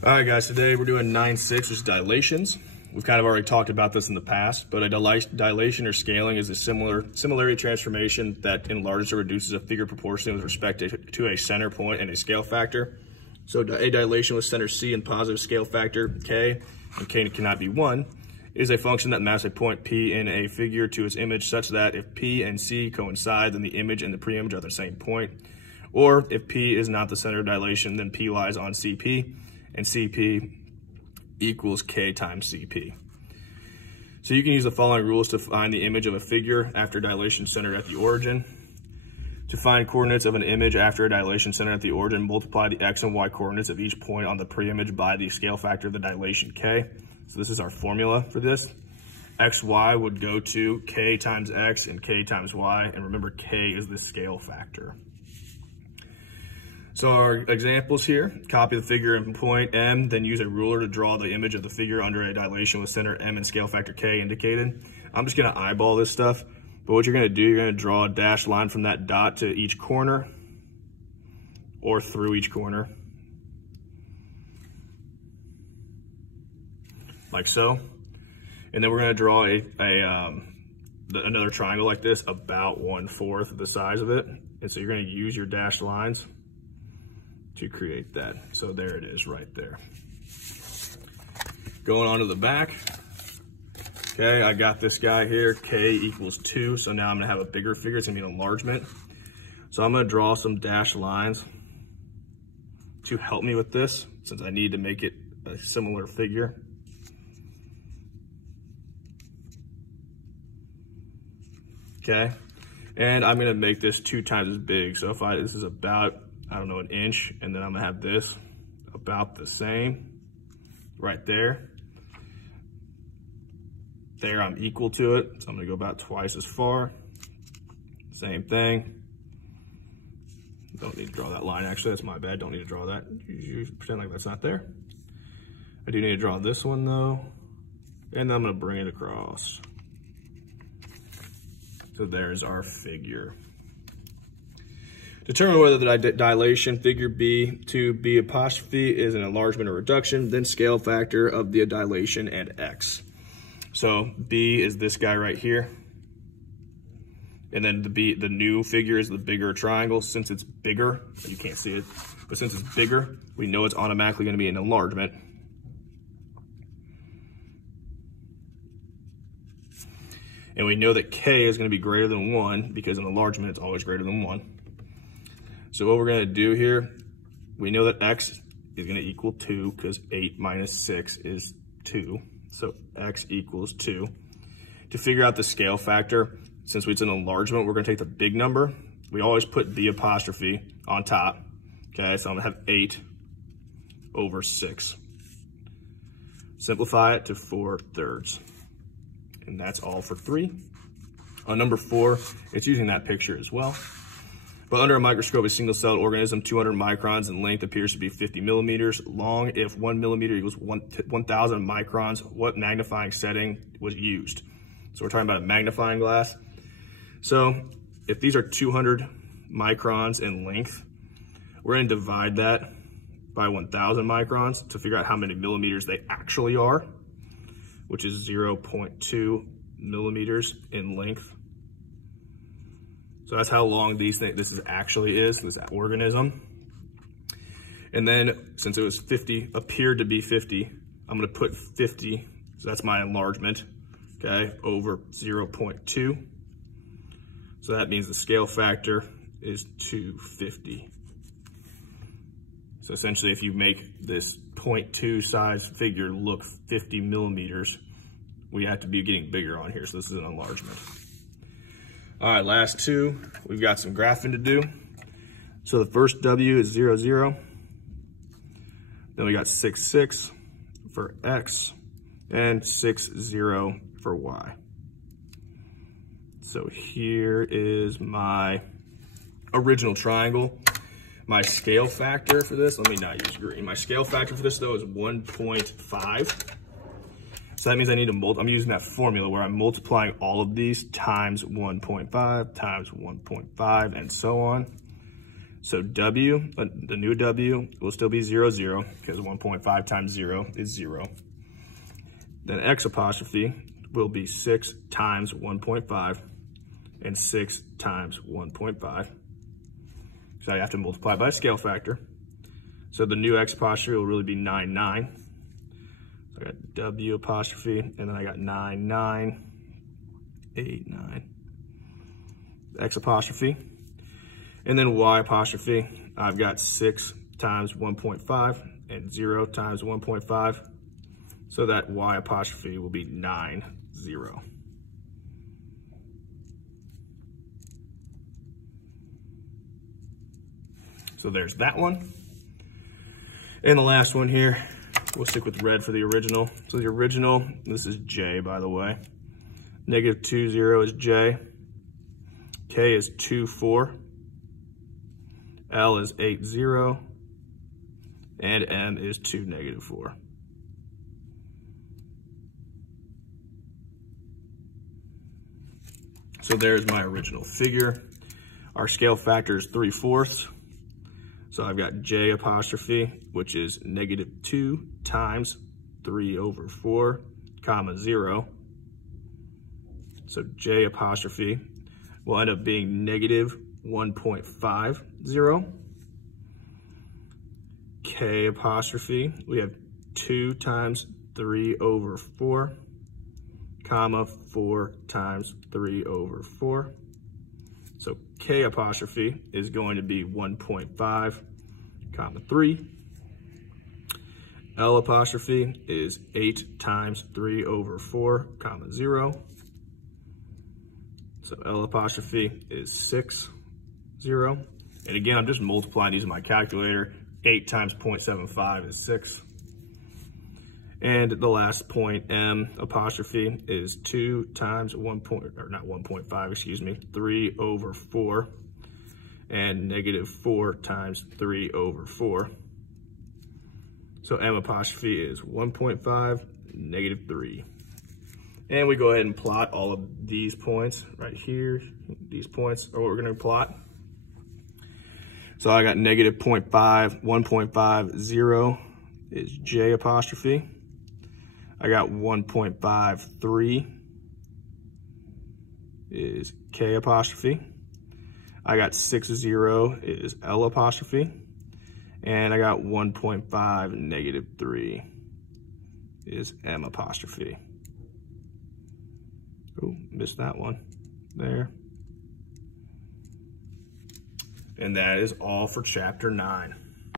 All right, guys, today we're doing 9-6, which is dilations. We've kind of already talked about this in the past, but a dilation or scaling is a similarity transformation that enlarges or reduces a figure proportionally with respect to a center point and a scale factor. So a dilation with center C and positive scale factor K, and K cannot be 1, is a function that maps a point P in a figure to its image such that if P and C coincide, then the image and the preimage are the same point. Or if P is not the center of dilation, then P lies on CP, and CP equals K times CP. So you can use the following rules to find the image of a figure after dilation centered at the origin. To find coordinates of an image after a dilation centered at the origin, multiply the X and Y coordinates of each point on the preimage by the scale factor of the dilation K. So this is our formula for this. XY would go to K times X and K times Y, and remember K is the scale factor. So our examples here, copy the figure in point M, then use a ruler to draw the image of the figure under a dilation with center M and scale factor K indicated. I'm just gonna eyeball this stuff, but what you're gonna do, you're gonna draw a dashed line from that dot to each corner or through each corner, like so. And then we're gonna draw another triangle like this, about 1/4 the size of it. And so you're gonna use your dashed lines to create that. So there it is right there. Going on to the back. Okay, I got this guy here, K equals 2. So now I'm gonna have a bigger figure, it's gonna be an enlargement. So I'm gonna draw some dashed lines to help me with this, since I need to make it a similar figure. Okay, and I'm gonna make this 2 times as big. So if this is about, I don't know, an inch, and then I'm gonna have this about the same right there. There, I'm equal to it, so I'm gonna go about twice as far. Same thing. Don't need to draw that line, actually, that's my bad, don't need to draw that. You pretend like that's not there. I do need to draw this one though, and I'm gonna bring it across. So there's our figure. Determine whether the dilation figure B to B apostrophe is an enlargement or reduction, then scale factor of the dilation and X. So B is this guy right here. And then the new figure is the bigger triangle. Since it's bigger, you can't see it, but since it's bigger, we know it's automatically gonna be an enlargement. And we know that K is gonna be greater than 1 because an enlargement is always greater than 1. So what we're gonna do here, we know that X is gonna equal 2 because 8 minus 6 is 2. So X equals 2. To figure out the scale factor, since it's an enlargement, we're gonna take the big number. We always put B apostrophe on top. Okay, so I'm gonna have 8 over 6. Simplify it to 4/3. And that's all for 3. On number 4, it's using that picture as well. But under a microscope, a single-celled organism, 200 microns in length, appears to be 50 millimeters long. If 1 millimeter equals 1,000 microns, what magnifying setting was used? So we're talking about a magnifying glass. So if these are 200 microns in length, we're going to divide that by 1,000 microns to figure out how many millimeters they actually are, which is 0.2 millimeters in length. So that's how long this actually is, this organism. And then since it was 50, appeared to be 50, I'm gonna put 50, so that's my enlargement, okay, over 0.2. So that means the scale factor is 250. So essentially if you make this 0.2 size figure look 50 millimeters, we have to be getting bigger on here, so this is an enlargement. All right, last 2, we've got some graphing to do. So the first W is 0, 0. Then we got 6, 6 for X and 6, 0 for Y. So here is my original triangle. My scale factor for this, let me not use green. My scale factor for this though is 1.5. So that means I need to I'm using that formula where I'm multiplying all of these times 1.5 times 1.5 and so on. So W, the new W will still be 0, 0, because 1.5 times 0 is 0. Then X apostrophe will be 6 times 1.5, and 6 times 1.5. So I have to multiply by a scale factor. So the new X apostrophe will really be 9, 9. So I got W apostrophe, and then I got 9, 9, 8, 9. X apostrophe. And then Y apostrophe, I've got 6 times 1.5 and 0 times 1.5. So that Y apostrophe will be 9, 0. So there's that one. And the last one here, we'll stick with red for the original. So the original, this is J, by the way. Negative 2, 0 is J. K is 2, 4. L is 8, 0. And M is 2, negative 4. So there's my original figure. Our scale factor is 3/4. So I've got J apostrophe, which is negative 2 times 3/4, comma 0. So J apostrophe will end up being negative 1.50. K apostrophe, we have 2 times 3/4, comma 4 times 3/4. So K apostrophe is going to be 1.5, comma 3. L apostrophe is 8 times 3/4, comma 0. So L apostrophe is 6, 0. And again, I'm just multiplying these in my calculator. 8 times 0.75 is 6. And the last point, M apostrophe, is 2 times 3/4, and negative 4 times 3/4. So M apostrophe is 1.5, negative 3. And we go ahead and plot all of these points right here. These points are what we're gonna plot. So I got negative 0.5, 1.50 is J apostrophe. I got 1.53 is K apostrophe. I got 60 is L apostrophe. And I got 1.5, negative 3 is M apostrophe. Oh, missed that one there. And that is all for chapter 9.